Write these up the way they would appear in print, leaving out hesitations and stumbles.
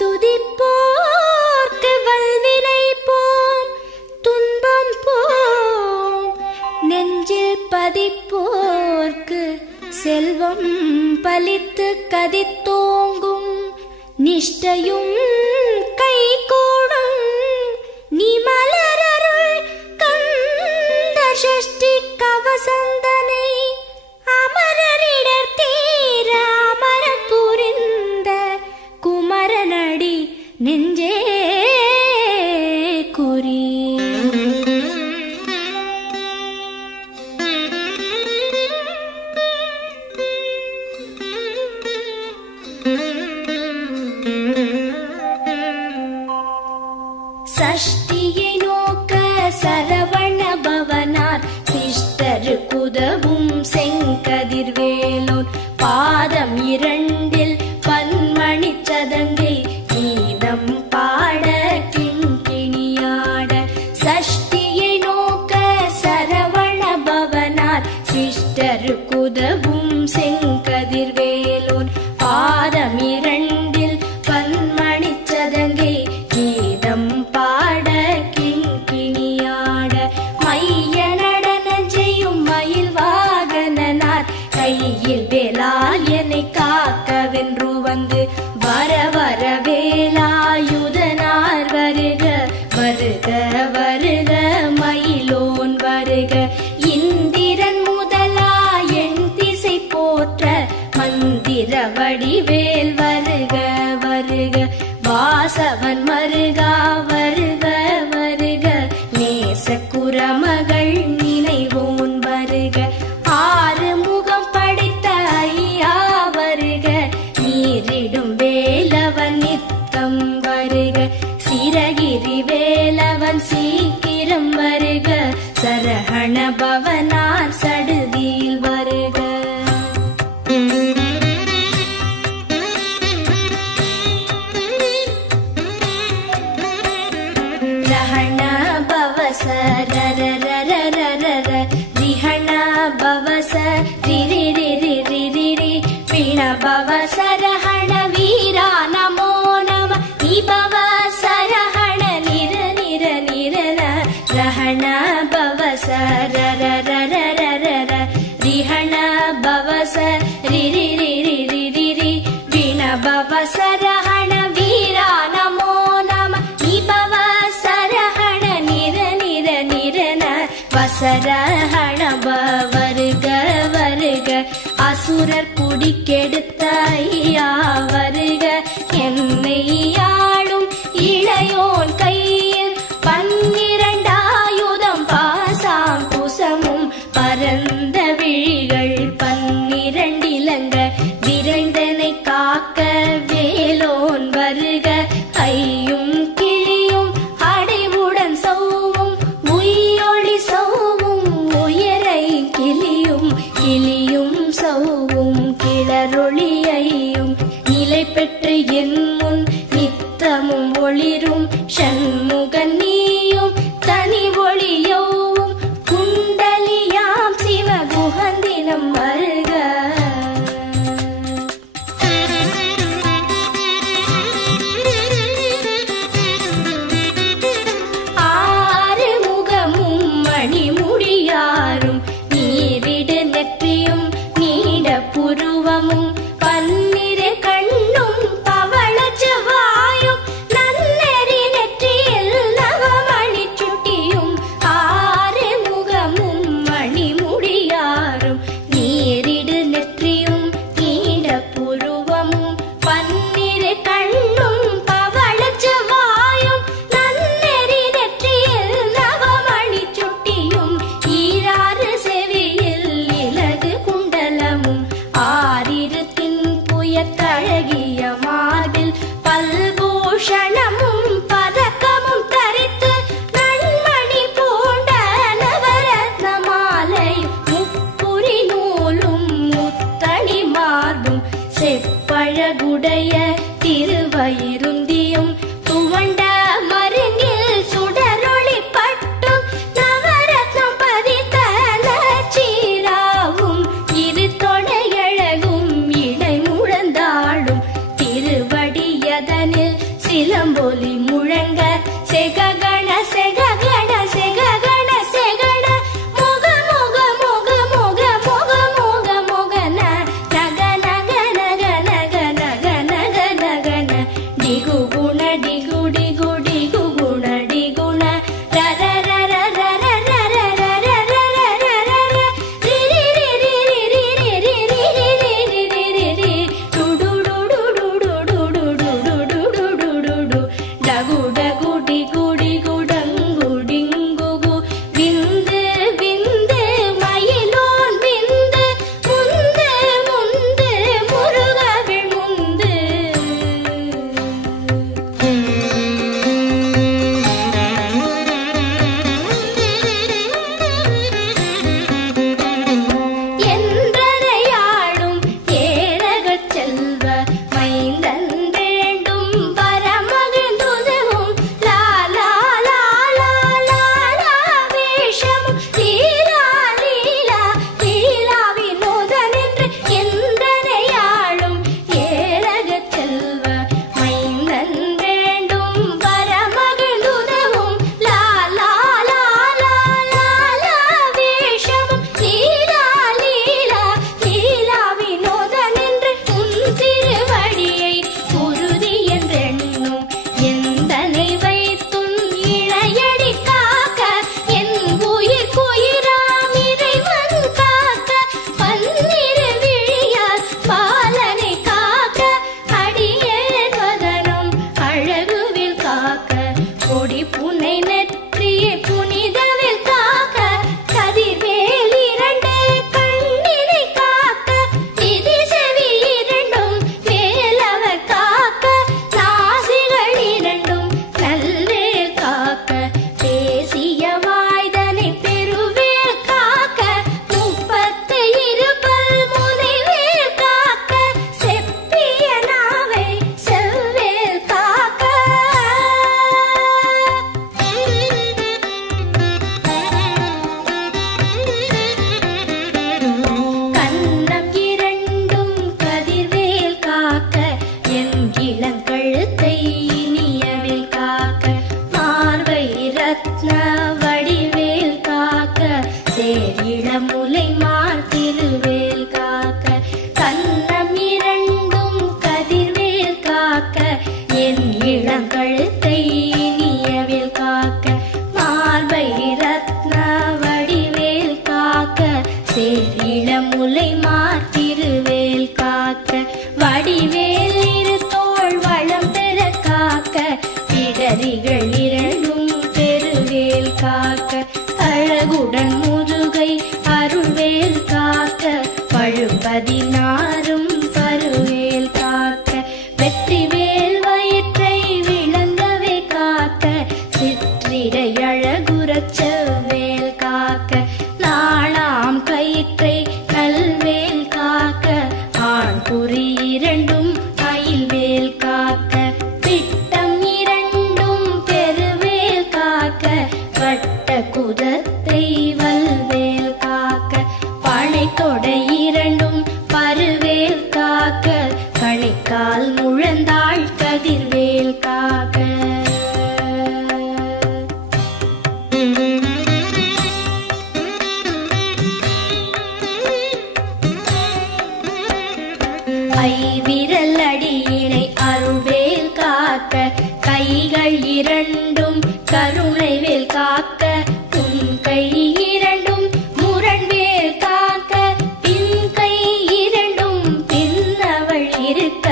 துதிப்போர்க்கு வல்வினை போம் துன்பம் போம், நெஞ்சில் பதிப்போர்க்கு செல்வம் பலித்து கதித்தோங்கும், நிஷ்டையும் கைகூடும் நீ மலரருள் கந்த சஷ்டி கவசந்தனை, அமரரிடர் தீர அமரம் புரிந்த குமரனடி நெஞ்சே குறி. சஷ்டியை நோக்க சரவண பவனார் சிஷ்டரு குதவும் செங்கதிர்வேலோன், பாதம் இரண்டில் பன்மணி சதங்கை கீதம் பாட கிண்கிணியாட. சஷ்டியை நோக்க சரவண பவனார் சிஷ்டரு குதவும் செங்கதிர்வேலோன், பாதம் இரண்டில் பன்மணி சதங்கை கீதம் பாட கிண்கிணியாட. மைய நடன செய்யும் மயில் வாகனனார் கையில் வேலால் என்னை காக்கவென்று வந்து, வர வர வேலாயுதனார் வருக வருக வருக மயிலோன் வருக. இந்திரன் முதலா என் திசை போற்ற மந்திர வடிவேல் வருக வருக. வாசவன் மருகா வருக வருக, நேச குரமகள் நினைவோன் வருக. ஆறு முகம் படைத்த ஐயா வருக, நீரிடும் வேலவன் நித்தம் வருக. சிரகிரி வேலவன் சீக்கிரம் வருக, சரஹண பவனார் சடுதியில் வருக. ரஹண பவச ரரரரரரர, ரிஹண பவச ரிரிரிரிரிரிரி, பிண பவச ரஹண வீரா நமோ நம, நிபவ சரஹண நிர நிர நிரன. ரஹண பவச ரரரரரரர, ரிஹண பவச ரிரிரிரிரிரிரி, பிண பவச ரஹண வீரா நமோ நம, நிபவ சரஹண நிர நிர நிரன. வசரஹண வருக வருக, அசுரர் குடிக்கெடுத்த ஐயா வருக. என்னை ஆளும் இளையோன் கையில் பன்னிரண்டாயுதம் பாசாம் குசமும் பரந்த விழிகள் பன்னிரண்டிலங்க, விரைந்தனை காக்க வேலோன் வருக. கையும் கிளியும் அடைவுடன் சௌவும் உயிரொளி சௌவும், உயரை கிளியும் கிளியும் சௌவும் கிளரொளியையும், நிலை பெற்று என் முன் நித்தமும் ஒளிரும் ஷண்முகன் நீயும் தனி ஒளியோவும், குண்டலியாம் சிவ குஹந்தினம் வருக. ஆறு முகமும் மணிமுடியாரும், நீரிடு நெற்றியும் நீட புருவமும், பன்னிரு கண்ணும் பவள செவ்வாயும், நன்னெறி நெற்றியில் நவமணி சுட்டியும். ஆறு முகமும் மணிமுடியாரும், நீரிடு நெற்றியும் நீட புருவமும், பன்னிரு கண்ணும் பவள செவ்வாயும், நன்னெறி நெற்றியில் நவமணி சுட்டியும். ஈராறு செவியில் இலகு குண்டலமும், ஆறிரு தின்புயத்தழகிய மார்பில் பல்பூஷணமும் பதக்கமும் தரித்து, நன்மணி பூண்ட நவரத்ன மாலை முப்புரி நூலும் முத்தணி மார்பும், செப்பழகுடைய திருவயிருந்தியும், துவண்ட மருங்கில் சுடரொளி பட்டும், நவரத்னம் பதித்த நச்சீராவும், இரு தொடையழகும் இடை முழந்தாடும், திருவடியத பதினாறும் பருவேல் காக்க வெற்றிவேல் வயிற்றை விளங்கவே காக்க சிற்றிடை அழகுறச் செவ்வேல் காக்க நாளாம் கயிற்றை நல்வேல் காக்க ஆண் குறி இரண்டும் அயில்வேல் காக்க பிட்டம் இரண்டும் பெருவேல் காக்க வட்ட குதத்தை வல்வேல் காக்க பனை தொடை இரண்டும் பருவேல் காக்க கணைக்கால் முழந்தாள் கதிர்வேல் காக்க ஐவிரல் அடியினை அருள்வேல் காக்க கைகள் இரண்டும் கருணைவேல் காக்க உன் கை இரண்டும் முரண்வேல் காக்க பின் கை இரண்டும் பின்னவள் இருக்க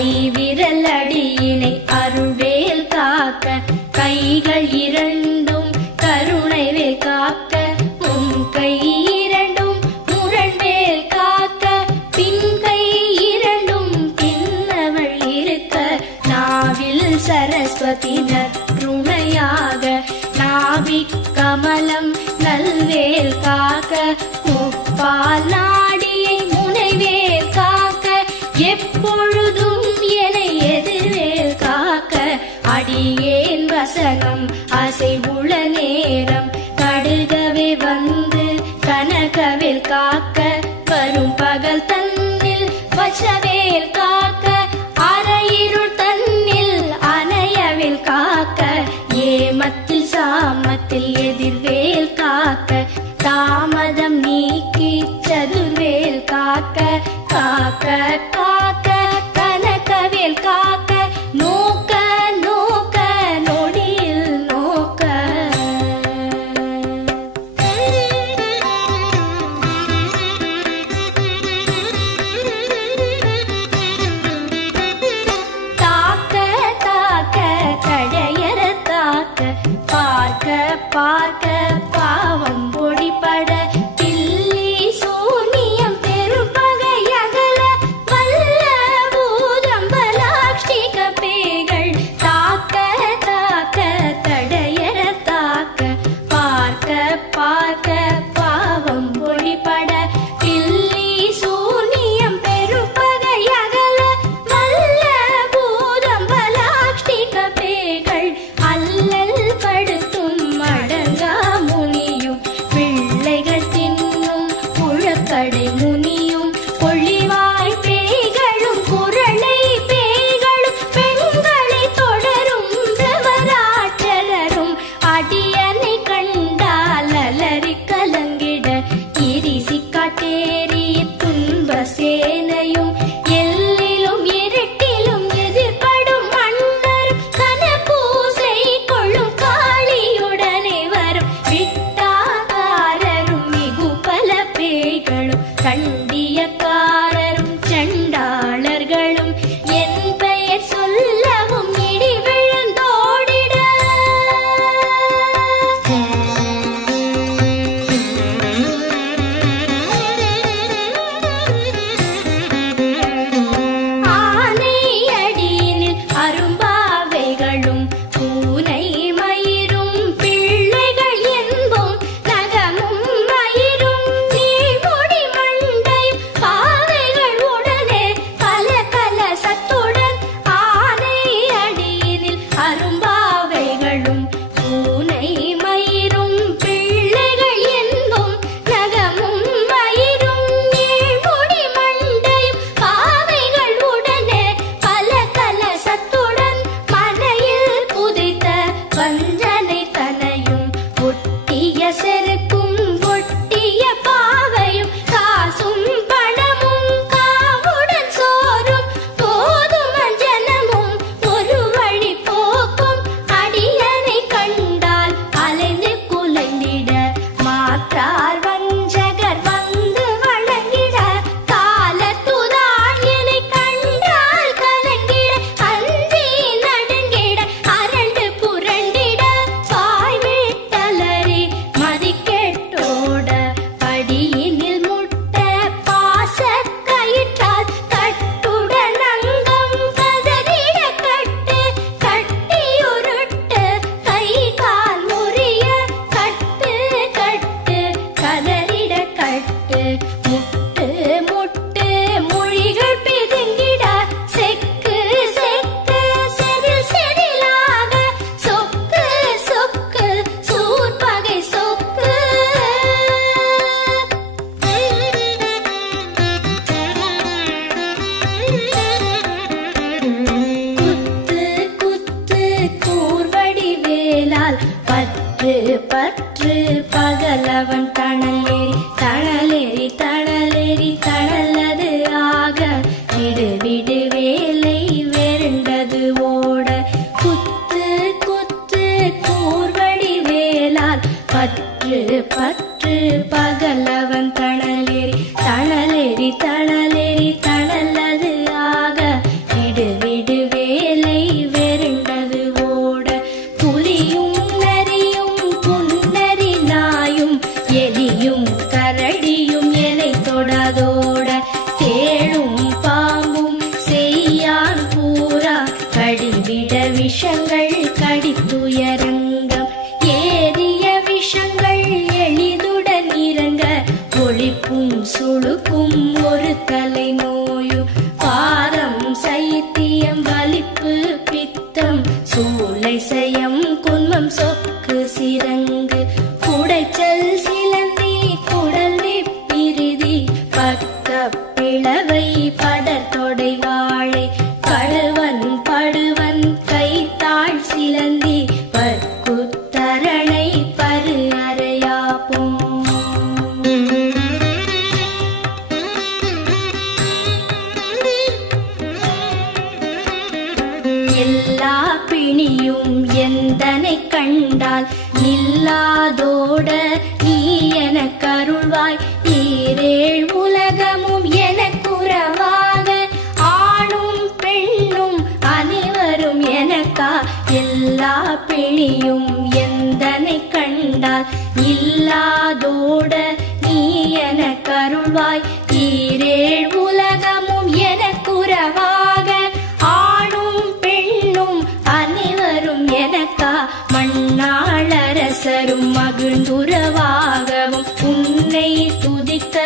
ஐவிரல் அடியினை அருள்வேல் காக்க கைகள் இரண்டும் கருணைவேல் காக்க உன் கை இரண்டும் முரண்வேல் காக்க பின் கை இரண்டும் பின்னவள் இருக்க நாவில் சரஸ்வதி நற்றுணையாக நாவிக் கமலம் நல்வேல் காக்க முப்பால் நாடியை முனைவேல் காக்க எப்பொழுதும் என எதிர்வேல் காக்க அடியேன் வசனம் அசைவுள நேரம் கடுகவே வந்து கனகவேல் காக்க வரும் பகல் தன்னில் வசவேல் காக்க அரையிருள் தன்னில் அணையவேல் காக்க ஏமத்தில் சாமத்தில் எதிர்வேல் காக்க தாமதம் நீக்கி சதுர்வேல் காக்க காக்க காக்க கனகவேல் காக்க நோக்க நோக்க நொடியில் நோக்க தாக்க தாக்க கடையற தாக்க பார்க்க பார்க்க பாவம் பொடிபட பில்லி சூனியம் பெரும்பகையகல வல்ல விடு விடு வேலை வெருண்டது ஓட குத்து குத்து கூர்வடி வேளால் பற்று பற்று பகலவன் தணலேறி தணலேறி தணலேறி தணலது ஆக விடு விடு வேலை வெருண்டது ஓட புலியும் நரியும் புன்னரி நாயும் எலியும் கரடியும் எனை தொடாதோட தேடும் பாம்பும் செய்யான் பூரா கடிவிட விஷங்கள் கடித்துயரங்கம் ஏறிய விஷங்கள் எளிதுடன் இறங்க ஒழிப்பும் சுழுக்கும் ஒரு தலை நோயும் பாரம் சைத்தியம் வலிப்பு பித்தம் சூளை சயம் குன்மம் சொக்கு சிரங்கு குடைச்சல் சிலந்தி குடல் வெப்பிரிதி பக்க பிளவை படத்தொடை வாழை கழுவன் படுவன் கைத்தாள் சிலந்தி பற்குத்தரணை பரு அறையாப்பும் எல்லா பிணியும் எந்தனை கண்டால் நில்லாதோட நீ எனக்கு அருள்வாய் ஈரேழ் உலகமும் எனக்குறவாக ஆணும் பெண்ணும் அனைவரும் எனக்கா எல்லா பிணியும் எந்தனை கண்டால் இல்லாதோட நீ எனக்கு அருள்வாய் ஈரேழ் உலகமும் எனக்குறவாக ஆணும் பெண்ணும் அனைவரும் எனக்கா மண்ணாளரசரும் மகிழ்ந்துறவாகவும் உன்னை துதிக்க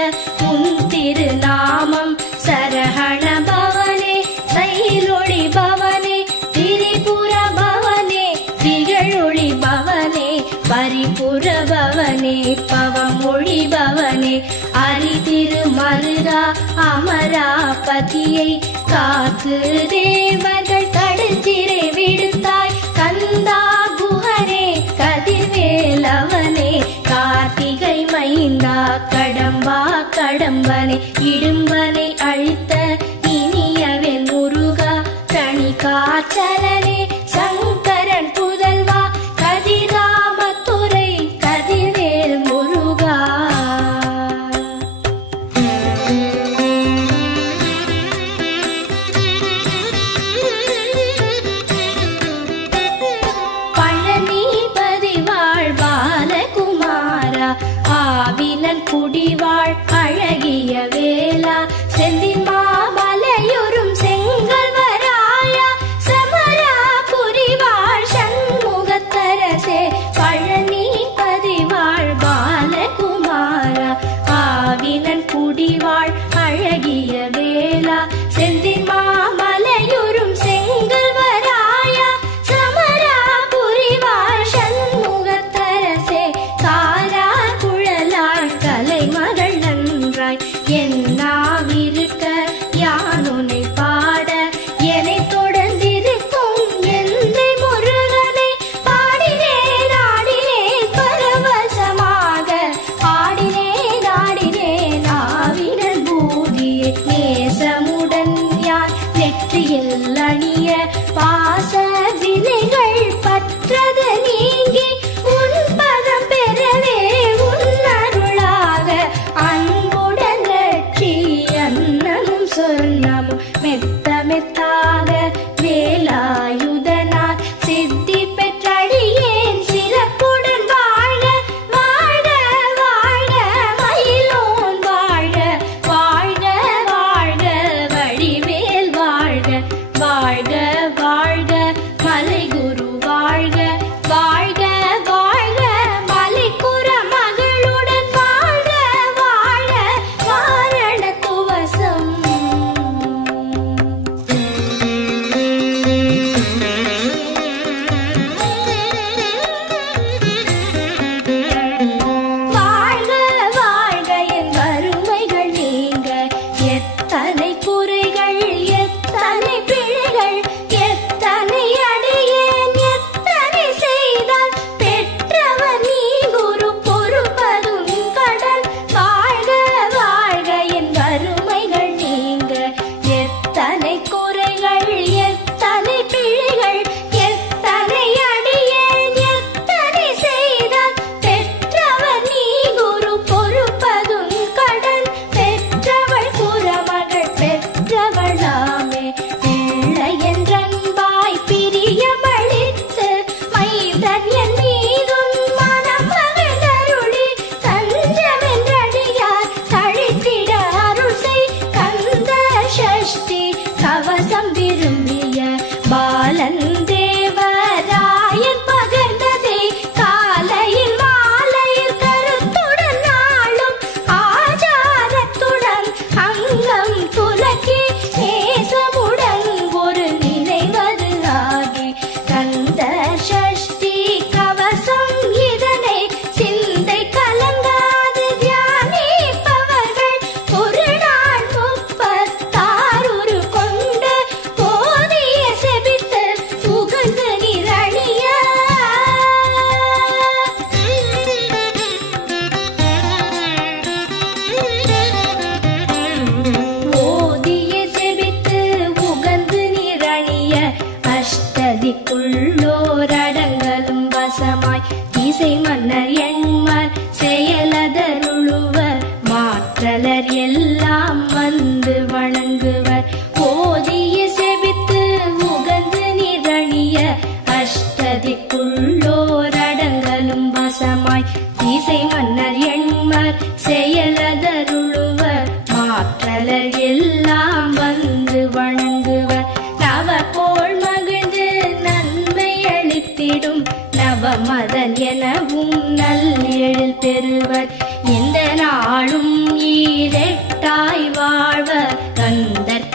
உன் திருநாமம் சரஹண பவனே சைலொளி பவனே திரிபுர பவனே திகழொளி பவனே பரிபுர பவனே பவமொழி பவனே அரிதிருமருகா அமராபதியை காத்து தேவர்கள் கடுஞ்சிறை விடுத்தாய் கந்தா குஹரே கதிர்வேலவனே கார்த்திகை மைந்தா கடம்பா கடம்பனை இடும்பனை அழித்த இனியவே முருகா தணிகாச்சலனே சங்கரன் புதல்வா கதிராமத்துறை கதிர்வேல் முருகா பழனிபதி வாழ் பாலகுமாரா ஆவினன் குடிவாழ் அழகிய வேளா செந்தின் மாமலையுறும் செங்கல்வராயா சமரா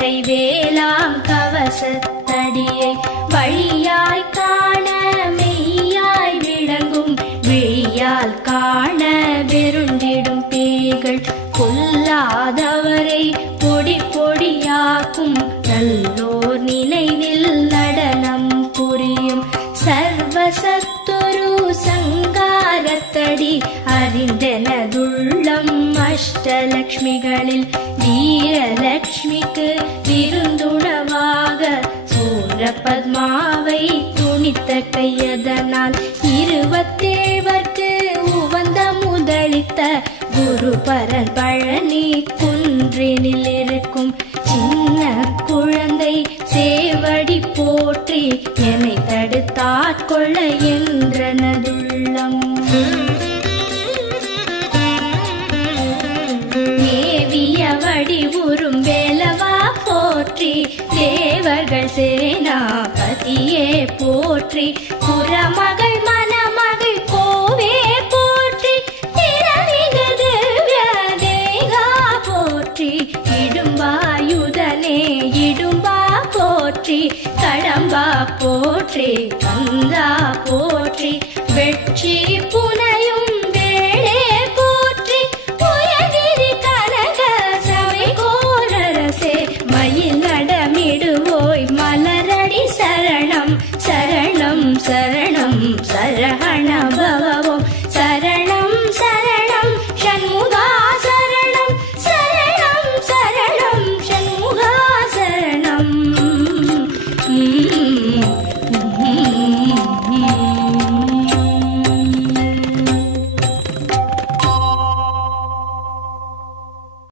கை வேளாம் கவசத்தடியை வழியாய் காண மெய்யாய் விளங்கும் விழியால் காண வெருண்டிடும் பேய்கள் கொல்லாதவரை பொடி பொடியாக்கும் நல்லோர் நினைவில் நடனம் புரியும் சர்வசத்துரு சங்காரத்தடி அறிந்தனதுள்ளம் அஷ்டலக்ஷ்மிகளில் வீரலக்ஷ்மிக்கு விருந்துணவாக சூரபத்மாவை துணித்த கையதனால் 27 உவந்த முதலித்த குருபரன் பழனி குன்றினில் இருக்கும் சின்ன குழந்தை சேவடி போற்றி என்னை தடுத்தாட்கொள்ள என்றனதுள்ளம் மேவிய வடிவுறும் வேலவா போற்றி தேவர்கள் சேனாபதியே போற்றி புறமகள் மணமகள் கோவே போற்றி திறமிகு தேகா போற்றி இடும்பாயுதனே இடும்பா போற்றி கடம்பா போற்றி கங்கா போற்றி வெற்றி